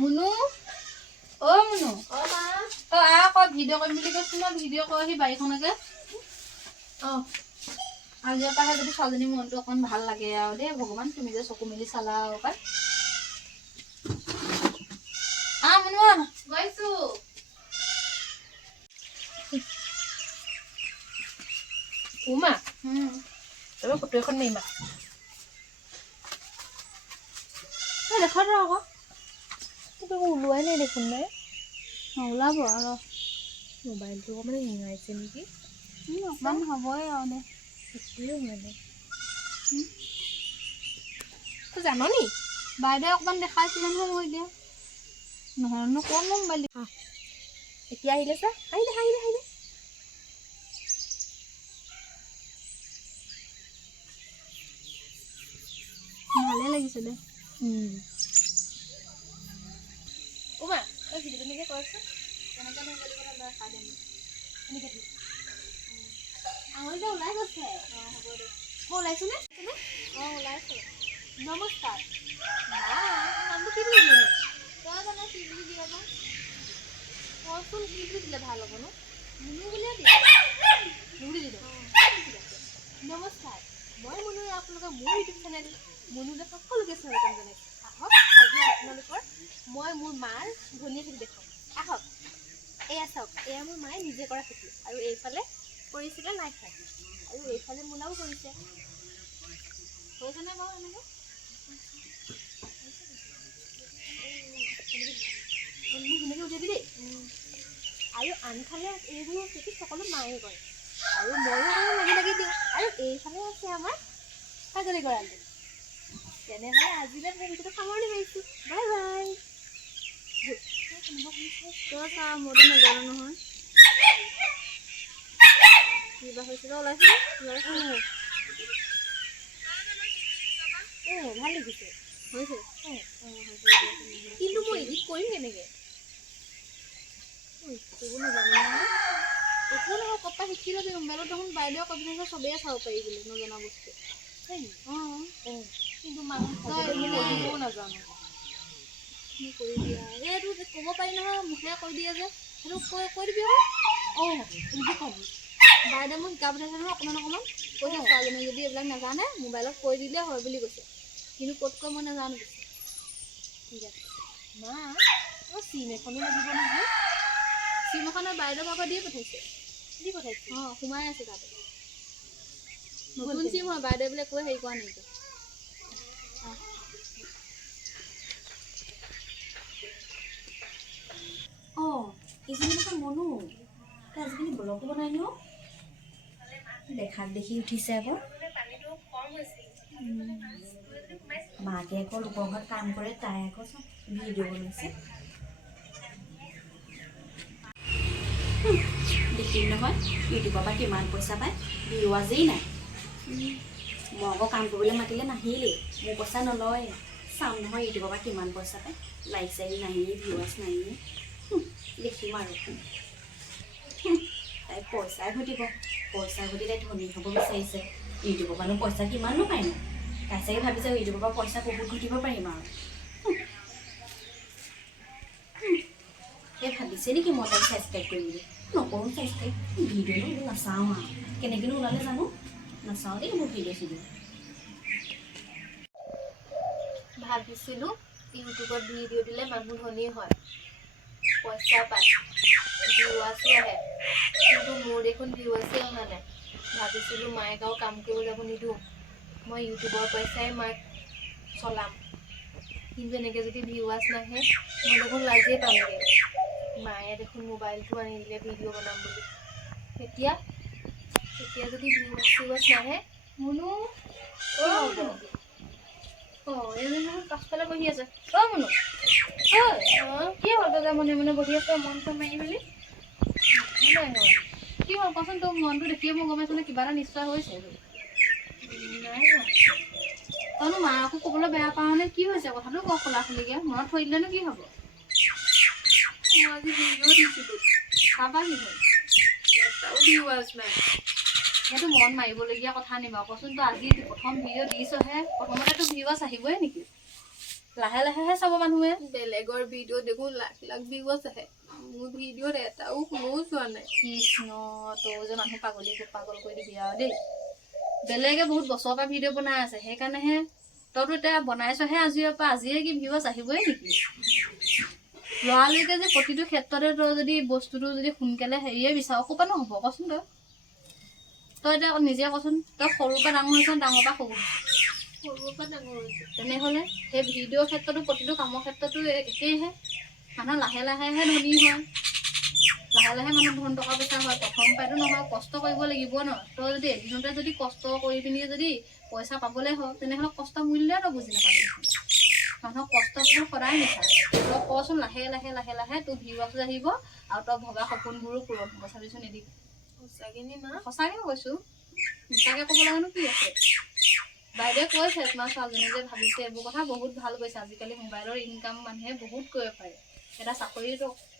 মুনু অ মুনু অ মা আকৌ ভিডিঅ' কৰিম বুলি কৈছো মই ভিডিঅ' কৰি আহি বাৰীখনকে আজিৰ পৰা যদি ছোৱালীজনী মনটো অকণ ভাল লাগে আৰু দেই ভগৱান তুমি যে চকু মেলি চালা আৰু পাই মুনু গৈছো উমা তবে ফটো এখন নেইমা দেখা ৰ আকৌ তোক ওলোৱাই নাই দেখোন নাই ওলাব আৰু মোবাইলটো অকণমান হেঙাইছে নেকি অকণমান হ'বই আৰু দে সেইটোৱে মানে তই জান নি বাইদেউ অকণমান দেখাইছিলে নহয় মই এতিয়া নহয়নো ক'ত মই মোবাইল এতিয়া আহিলে চা আহিলে আহিলে আহিলে ভালে লাগিছে দে উমা তই ভিডিঅ'টো নিজে কৰচোন তেনেকৈ মোবাইল কথা লৈ খাই দিম এনেকৈ দি আঙুলিতে ওলাই গৈছে হ'ব দে মই ওলাইছোঁ নে ওলাইছে নমস্কাৰ নামটো কি বুলি দিয়েনো তই জানো কি বুলি দিয়ে ন কচোন কি বুলি দিলে ভাল হ'ব নো মুনু বুলিয়ে দিয়ে মুনুলি দিলোঁ নমস্কাৰ মই মুনু আপোনালোকৰ মোৰ ইউটিউব চেনেল মুনুলে সকলোকে স্বাগতম জনাইছোঁ আহক আজি আপোনালোকৰ মই মোৰ মাৰ ধুনীয়া খেতি দেখুৱাম আহক এয়া চাওক এয়া মোৰ মায়ে নিজে কৰা খেতি আৰু এইফালে কৰিছিলে নাই খাই আৰু এইফালে মূলাও কৰিছে হৈছেনে বাৰু এনেকৈ ধুনীয়াকৈ উঠাবি দেই আৰু আনফালে এইবোৰ খেতি সকলো মায়ে কৰে আৰু ময়ো লাগি লাগি দিওঁ আৰু এইফালে আছে আমাৰ ছাগলী গঁৰালটো তেনেহ'লে আজিলৈ ভিডিঅ'টো সামৰণি মাৰিছোঁ বাই বাই তই চা মইতো নাজানো নহয় কিবা হৈছিলে ওলাইছিলে ভাল লাগিছে হৈছে কিন্তু মই এডিট কৰিম কেনেকৈ একো নাজানো নহয় একো নহয় ক'ৰবাত শিকিলে যে মোবাইলত দেখোন বাইদেউ কবিতা চবেই চাব পাৰি বোলে নজনা বস্তু কিন্তু মানুহ পঢ়িবও নাজানো মই কৰি দিয়া এইটো ক'ব পাৰি নহয় মুখেৰে কৈ দিয়ে যে সেইটো কৈ দিবি আকৌ এনেকৈ ক'ম বাইদেউ মোক শিকাই পঠাইছে নহয় অকণমান অকণমান কৈছে ছোৱালীজনী যদি এইবিলাক নাজানে মোবাইলত কৈ দিলে হয় বুলি কৈছে কিন্তু ক'ত কৈ মই নাজানো কৈছে ঠিক আছে মা অঁ চিম এখনো লাগিব নহয় চিম এখনৰ বাইদেউ ভাগৰ দিয়ে পঠাইছে দি পঠাইছে সোমাই আছে তাতে নতুন চিম হয় বাইদেউ বোলে কৈ হেৰি কৰা নাইতো এইজনী কথা মনো তাই আজিকালি ব্লগো বনাই নিও দেখাক দেখি উঠিছে আকৌ মাকে আকৌ লোকৰ ঘৰত কাম কৰে তাই আকৌ চব ভিডিঅ' বনাইছে দেখিম নহয় ইউটিউবৰ পৰা কিমান পইচা পায় ভিউৱাৰ্জেই নাই মই আকৌ কাম কৰিবলৈ মাতিলে নাহিলেই মোৰ পইচা নলয় চাম নহয় ইউটিউবৰ পৰা কিমান পইচা পায় লাইক চাইক নাহিলে ভিউৱাৰ্জ নাহিলে দেখিম আৰু তাই পইচাই ঘটিব পইচা ঘটি তাই ধনী হ'ব বিচাৰিছে ইউটিউবৰ পৰানো পইচা কিমাননো পায় ন তাই চাগে ভাবিছে ইউটিউবৰ পৰা পইচা বহুত ঘটিব পাৰিম আৰু এই ভাবিছে নেকি মই তাইক ছাবস্ক্ৰাইব কৰিম বুলি নকৰোঁ ছাবস্ক্ৰাইব ভিডিঅ'টো এইবোৰ নাচাওঁ আৰু কেনেকৈনো ওলালে জানো নাচাওঁ দেই মোৰ ভিডিঅ' চিডিঅ' ভাবিছিলোঁ ইউটিউবত ভিডিঅ' দিলে মানুহ ধনী হয় পইচা পায় ভিউৱাৰ্ছো আহে কিন্তু মোৰ দেখোন ভিউৱাৰ্ছেই অহা নাই ভাবিছিলোঁ মায়েক আৰু কাম কৰিব যাব নিদিওঁ মই ইউটিউবৰ পইচাই মাক চলাম কিন্তু এনেকৈ যদি ভিউৱাৰ্ছ নাহে মই দেখোন লাজেই পামগৈ মায়ে দেখোন মোবাইলটো আনি দিলে ভিডিঅ' বনাম বুলি এতিয়া যদি ভিউৱাৰ্ছ নাহে মুনু এজনী দেখোন পাছফালে বহি আছে মুনু কি হ'ল তই যে মনে মনে বহি আছ মন চন মাৰি মেলি কি হ'ল কচোন তোৰ মনটো দেখিয়ে মই গম পাইছোঁ নে কিবা এটা নিশ্চয় হৈছে নাই তইনো মাকো ক'বলৈ বেয়া পাওঁ নে কি হৈছে কথাটো ক খোলা খুলিকৈ মনত থৈ দিলেনো কি হ'ব মই আজি ভিডিঅ' দিছিলোঁ কাৰোবাৰ কি হ'ল এটাও ভিউৱাৰ্ছ নাই সেইটো মন মাৰিবলগীয়া কথা নি বাৰু কচোন তই আজি প্ৰথম ভিডিঅ' দিছহে প্ৰথমতেতো ভিউৱাৰ্ছ আহিবই নেকি লাহে লাহেহে চাব মানুহে বেলেগ বেলেগৰ ভিডিঅ' দেখোন লাখ লাখ ভিউজ আহে, মোৰ ভিডিঅ'ত এটাও কোনেও চোৱা নাই। কৃষ্ণ, তই যে মানুহ পাগল কৰি দিবি আৰু দেই। বেলেগে বহুত বছৰৰ পৰা ভিডিঅ' বনাই আছে, সেইকাৰণেহে তইতো এতিয়া বনাইছহে আজিয়ে কি ভিউজ আহিবই নেকি? লৰালৰিকে যে প্ৰতিটো ক্ষেত্ৰতে তই যদি বস্তুটো যদি সোনকালে হেৰিয়ে বিচাৰ, ক'ৰপৰা হ'ব কচোন তই এতিয়া নিজে কচোন, তই সৰুৰ পৰা ডাঙৰ হৈছ, ডাঙৰ পৰা সৰুৰ পৰা ডাঙৰ হৈছে। তেনেহ'লে সেই ভিডিঅ'ৰ ক্ষেত্ৰতো প্ৰতিটো কামৰ ক্ষেত্ৰতো একেইহে। মানুহ লাহে লাহেহে ধনী হয়, লাহে লাহে মানুহ ধন টকা পইচা হয়। প্ৰথম পৰাইতো নহয়, কষ্ট কৰিব লাগিব ন। তই যদি এদিনতে যদি কষ্ট কৰি পিনি যদি পইচা পাবলৈ হয়, তেনেহ'লে কষ্ট মূল্যই তই বুজি নাপাবি। মানুহক কষ্ট ফল সদায় মিঠা। তই কচোন লাহে লাহে লাহে লাহে তোৰ ভিউৱাৰ্ছ আহিব আৰু তই ভগা সপোনবোৰো পূৰণ হ'ব, চাবিচোন এদিন। সঁচাকে নি মা? সঁচাকে কৈছো, মিছাকে ক'ব লগানো কি আছে? বাইদেৱে কৈছে তোমাৰ ছোৱালীজনীয়ে যে ভাবিছে এইবোৰ কথা বহুত ভাল কৈছে। আজিকালি মোবাইলৰ ইনকাম মানুহে বহুত কৰিব পাৰে, এটা চাকৰি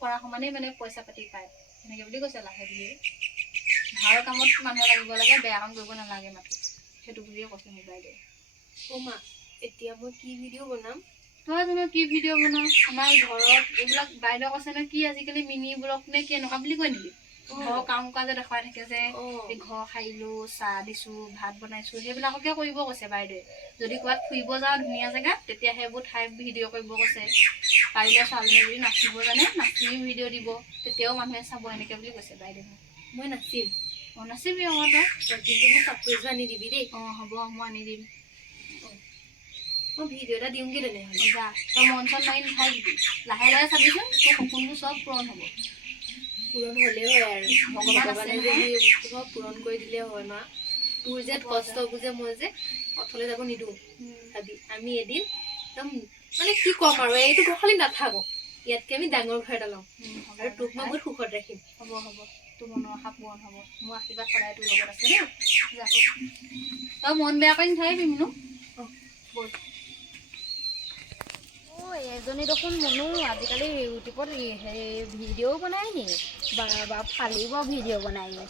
কৰা সমানেই মানে পইচা পাতি পায়, এনেকে বুলি কৈছে। লাহে ধীৰে ভাল কামত মানুহে লাগিব লাগে, বেয়া কাম কৰিব নালাগে মাত্ৰ, সেইটো বুলিয়ে কৈছে মোৰ বাইদেৱে। অ' মা, এতিয়া মই কি ভিডিঅ' বনাম? তই জানো কি ভিডিঅ' বনাও? আমাৰ ঘৰত এইবিলাক বাইদেউ কৈছে নে কি আজিকালি মিনি ব্লগ নে কি এনেকুৱা বুলি কয় নেকি? ঘৰৰ কাম কাজ দেখুৱাই থাকে যে, এই ঘৰ সাৰিলো, চাহ দিছো, ভাত বনাইছো, সেইবিলাককে কৰিব কৈছে বাইদেৱে। যদি ক'ৰবাত ফুৰিব যাওঁ ধুনীয়া জেগাত, তেতিয়া সেইবোৰ ঠাই ভিডিঅ' কৰিব কৈছে। পাৰিলে ছোৱালীজনী যদি নাচিব জানে, নাচি ভিডিঅ' দিব, তেতিয়াও মানুহে চাব, এনেকে বুলি কৈছে বাইদেৱে। মই নাচিম? অঁ নাচিবি আকৌ তই, কিন্তু মোক কাপোৰ এযোৰ আনি দিবি দেই। অঁ হ'ব, মই আনি দিম। মই ভিডিঅ' এটা দিওঁগে তেনেহ'লে। যা, তই মন চন মাৰি নাথাকিবি, লাহে লাহে চাবিচোন তোৰ সপোনবোৰ চব পূৰণ হ'ব। পূৰণ হ'লেই হয় আৰু ভগৱানে যে পূৰণ কৰি দিলে হয় মা। তোৰ যে কষ্টবোৰ যে মই যে অথলে যাব নিদিওঁ। ভাবি আমি এদিন একদম মানে কি ক'ম আৰু, এইটো ঘৰ খালি নাথাকো, ইয়াতকে আমি ডাঙৰ ঘৰ এটা লওঁ আৰু তোক মই বহুত সুখত ৰাখিম। হ'ব হ'ব, তোৰ মনৰ আশা পূৰণ হ'ব। মোৰ আশীৰ্বাদ সদায় তোৰ লগত আছে দেই। যা, তই মন বেয়া কৰি নাথাকিবি মুনু। ব'ল। এজনী দেখোন মুনু আজিকালি ইউটিউবত হেৰি ভিডিঅ'ও বনাই নি? বা ফালিব ভিডিঅ' বনাই নি?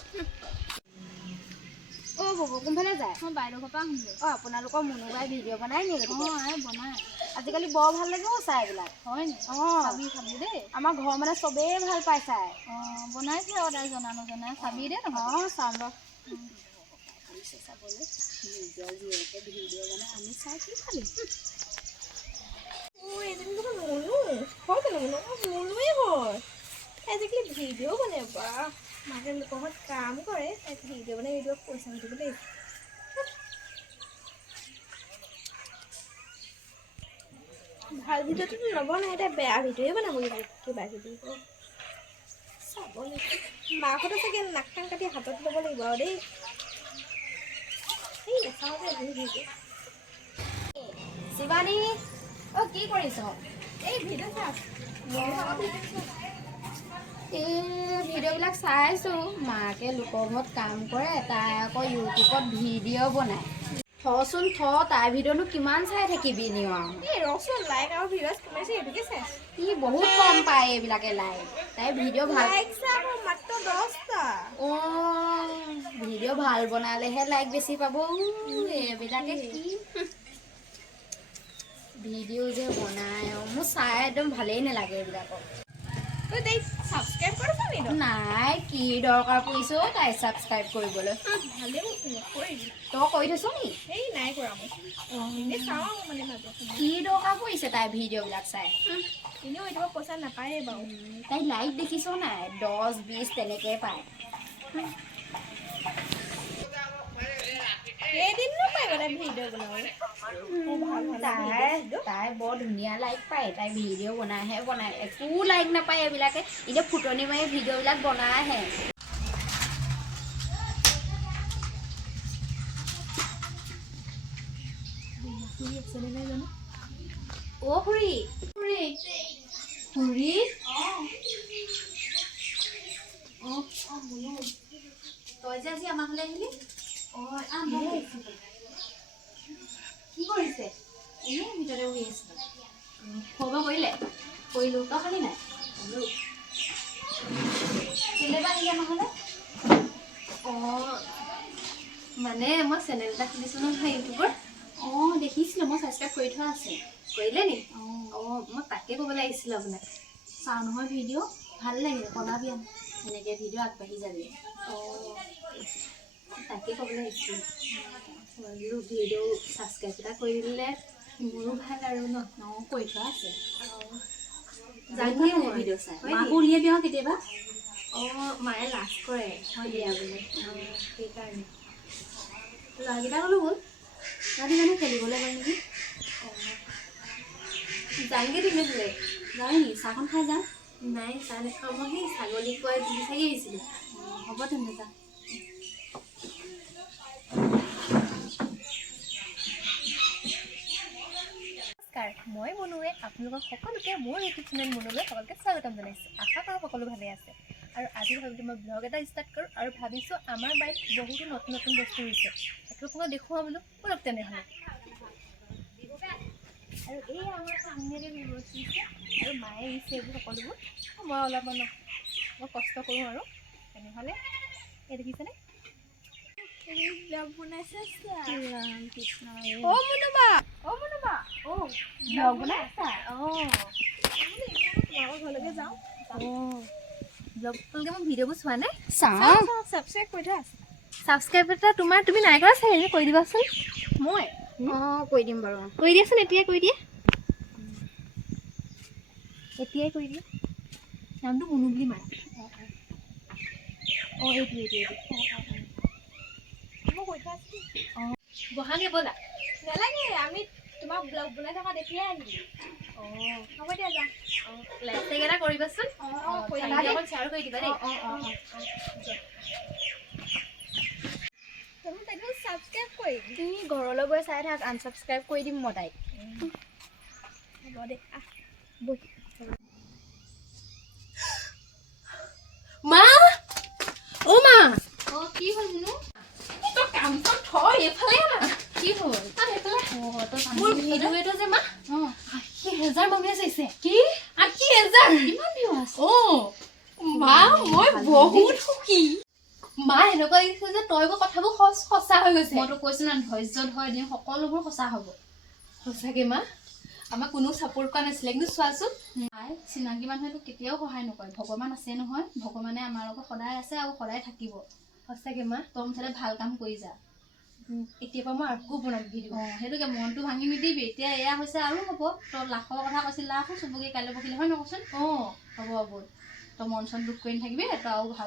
অ' ব'ব কোনফালে যায়? মই বাইদেউৰ ঘৰৰ পৰা আহোঁগৈ। অ' আপোনালোকৰ মুনুবাই ভিডিঅ' বনাই নি? অঁ বনাই। আজিকালি বৰ ভাল লাগে অ' চাই এইবিলাক। হয় নি? অঁ চাবি দেই। আমাৰ ঘৰৰ মানে চবেই ভাল পাই চাই। অঁ বনাইছে আৰু তাই জনা নজনাই, চাবি দেই তহঁতি। অঁ চাম ৰ। চাবলৈ নিজৰ জীয়েকে ভিডিঅ' বনাই আমি চাই কি খালি? এজনী দেখোন মুনু হয় জানো? মুনুৱে হয়। আজিকালি ভিডিঅ' বনাই, বা মাকে লোকৰ ঘৰত কাম কৰে, তাই ভিডিঅ' বনাই ইউটিউবত পইচা ঘটিব লাগিছে। ভাল ভিডিঅ'টো নবনাই, তাই বেয়া ভিডিঅ'য়ে বনাব কিবা কিবি চাব লাগিব। মাকহঁতে চাগে নাক কান কাটি হাতত ল'ব লাগিব আৰু দেই। এই নাচাওঁ যে এইবোৰ ভিডিঅ'। শিৱানী, অ' কি কৰিছ? এই ভিডিঅ' চা। এই ভিডিঅ'বিলাক চাইছোঁ। মাকে লোকৰ ঘৰত কাম কৰে, তাই আকৌ ইউটিউবত ভিডিঅ' বনায়। থচোন তাইৰ ভিডিঅ'নো কিমান চাই থাকিবি নি আৰু? এই ৰচোন, লাইক আৰু ভিউজ কমাইছে, এইটোকে চাই। ই বহুত কম পায় এইবিলাকে লাইক। তাই ভিডিঅ' ভাল মাত্ৰ 10টা। অঁ ভিডিঅ' ভাল বনালেহে লাইক বেছি পাব। এইবিলাকে কি ভিডিঅ' যে বনাই, মোৰ চাই একদম ভালেই নালাগে এইবিলাকক। তই তাইক ছাবস্ক্ৰাইব কৰিছ নি? নাই, কি দৰকাৰ পৰিছে অ' তাই ছাবস্ক্ৰাইব কৰিবলৈ? ভালেই বস্তু নকৰিবি। তই কৰি থৈছ নি? এই নাই কৰা মই। এনেই চাওঁ মানে মাজে সময়ে। কি দৰকাৰ পৰিছে তাই ভিডিঅ'বিলাক চাই? এনেও ইউটিউবত পইচা নাপায়েই বাৰু। তাই লাইক দেখিছ নাই? 10-20 তেনেকৈ পায়। কেইদিননো পাৰিব তাই ভিডিঅ' বনাবলৈ? তাই বৰ ধুনীয়া লাইক পায়। তাই ভিডিঅ' বনাই, একো লাইক নাপায় এইবিলাকে। এতিয়া ফুটনি মাৰি ভিডিঅ'বিলাক বনাইহে। অ' খুৰী, খুৰী তই যে আজি আমাৰ ঘৰলৈ আহিলি? কি কৰিছে? এনেই ভিতৰতে বহি আছিলোঁ। খোৱা বোৱা কৰিলে? কৰিলোঁ। তই খালি নাই? কেলৈ বা আহিলি আমাৰ ঘৰলৈ? অঁ মানে মই চেনেল এটা খুলিছোঁ নহয় ইউটিউবৰ। অঁ দেখিছিলোঁ, মই ছাবস্ক্ৰাইব কৰি থোৱা আছে। কৰিলে নি? মই তাকে ক'বলৈ আহিছিলোঁ আপোনাক। চাওঁ নহয় ভিডিঅ' ভাল লাগে, বনাবি আন এনেকৈ ভিডিঅ' আগবাঢ়ি যাবি। তাকে ক'বলৈ আহিছিলোঁ। বোলো ভিডিঅ' ছাবস্ক্ৰাইব এটা কৰি দিলে মোৰো ভাল আৰু ন। কৰি থোৱা আছে। জানিয়ে মই ভিডিঅ' চাই হয় মাকো নেকি? উলিয়াবি আৰু কেতিয়াবা। মায়ে লাজ কৰে উলিয়াবলৈ। সেইকাৰণে ল'ৰাকেইটা গ'লো গ'ল, ৰাতি জানো খেলিবলৈ গ'ল নেকি। যামগৈ তেনেহ'লে। যাবি নেকি? চাহকণ খাই যাম। নাই চাহ নাখাওঁ, মই সেই ছাগলী পোৱালি বিচাৰি আহিছিলোঁ। হ'ব তেন্তে যা। নমস্কাৰ, মই মনুৱে আপোনালোকক সকলোকে মোৰ ইউটিউব চেনেল মনুলৈ সকলোকে স্বাগতম জনাইছোঁ। আশা কৰোঁ সকলো ভালে আছে। আৰু আজি ভাবিছোঁ মই ব্লগ এটা ষ্টাৰ্ট কৰোঁ আৰু ভাবিছোঁ আমাৰ বাৰীত বহুতো নতুন নতুন বস্তু হৈছে, আপোনালোকক দেখুৱাওঁ বোলো ব'লক তেনেহ'লে। আৰু এই আমাৰ ধুনীয়াকৈ বস্তু দিছে আৰু মায়ে দিছে এইবোৰ সকলোবোৰ। মই অলপমান মই কষ্ট কৰোঁ আৰু তেনেহ'লে এই দেখিছেনে ব্লগ বনাইছে। কৃষ্ণ ব্লগ বনাইছা? তোমালোকৰ ঘৰলৈকে যাওঁ। ব্লগ তোমালোকে মোৰ ভিডিঅ'বোৰ চোৱা নাই? চাওঁ। ছাবস্ক্ৰাইব কৰি থোৱা আছে। ছাবস্ক্ৰাইব এটা তুমি নাই কৰা চাগে, কৰি দিবাচোন। মই কৰি দিম বাৰু। কৰি দিয়াচোন, এতিয়াই কৰি দিয়া। এতিয়াই কৰি দিয়া। নামটো মুনু বুলি মাৰা। এইটো মই কৈ থোৱা আছে। বহাগে ব'লা। নালাগে, আমি তোমাক ব্লগ বনাই থকা দেখিয়ে আহিলোঁ। হ'ব দিয়া, যাওঁ। লাইক চাইক এটা কৰিবাচোন। শ্বেয়াৰ কৰি দিবা দেই। ছাবস্ক্ৰাইব কৰি তুমি ঘৰলৈ গৈ চাই থাক, আনছাবস্ক্ৰাইব কৰি দিম মই তাইক। হ'ব দে, বৈ। মা মা কি হ'ল মুনু? তই কাম চাম থৈ এইফালে আহ। কি হ'ল? মোৰ ভিডিঅ' এটা যে মা 80,000 মানুহে চাইছে। কি? 80,000 ইমান ভিউ আছে? মা মই বহুত সুখী। মা এনেকুৱা লাগিছে যে তই মোৰ কথাবোৰ সঁচা হৈ গৈছে। মইতো কৈছোঁ না, ধৈৰ্য ধৰ দিন সকলোবোৰ সঁচা হ'ব। সঁচাকে মা, আমাক কোনো ছাপোৰ্ট কৰা নাছিলে, কিন্তু চোৱাচোন নাই, চিনাকি মানুহেতো কেতিয়াও সহায় নকৰে। ভগৱান আছে নহয়, ভগৱানে আমাৰ লগত সদায় আছে আৰু সদায় থাকিব। সঁচাকে মা, তই মুঠতে ভাল কাম কৰি যা। এতিয়াৰ পৰা মই আকৌ বনাম ভিডিঅ'। সেইটোকে মনটো ভাঙি নিদিবি। এতিয়া এয়া হৈছে আৰু হ'ব। তই লাখৰ কথা কৈছিল, লাখো চুবগে কাইলৈ পৰহিলৈ, হয় নকচোন? হ'ব তই মন চন দুখ কৰি নাথাকিবি, তই আৰু ভাল